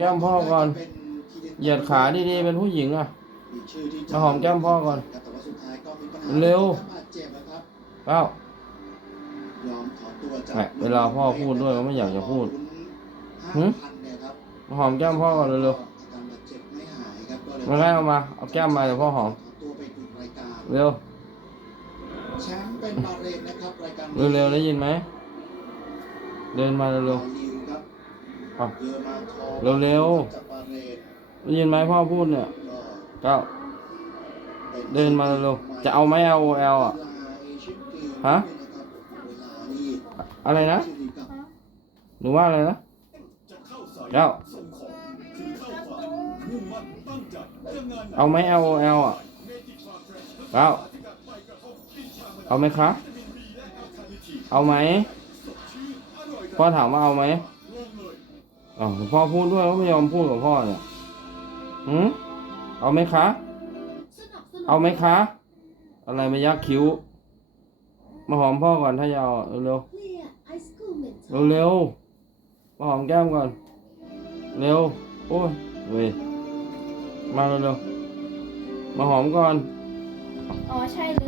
แก้มพ่อก่อน เหยียดขาดีๆ เป็นผู้หญิงอะ มาหอมแก้มพ่อก่อน เร็วเอ้าแหม่เวลาพ่อพูดด้วยก็ไม่อยากจะพูดหึมาหอมแก้มพ่อก่อนเร็วๆมาไล่เอามา เอาแก้มมาเดี๋ยวพ่อหอม เร็วเร็วๆได้ยินไหม เดินมาเร็วๆ เอาเรมันทองเร็วจากบาเรนได้ยินไหมพ่อพูดเนี่ยก็เก้าเดินมาเร็วจะเอาไหม L O L อะเวลอเชียนเกมฮะอะไรนะหนูว่าอะไรนะเก้าเอาไหม L O L อะเก้าเอาไหมคะ เอาไหมพ่อถามว่าเอาไหม อ๋อพ่อพูดด้วยก็ไม่ยอมพูดกับพ่อเนี่ยหืมเอาไหมคะ เอาไหมคะ อะไรมายักคิ้ว มาหอมพ่อก่อนถ้าจะเอาเร็วเร็วเร็วมาหอมแก้มก่อน เร็ว โอ้ยเว้ยมาเร็วๆมาหอมก่อน อ๋อใช่ลื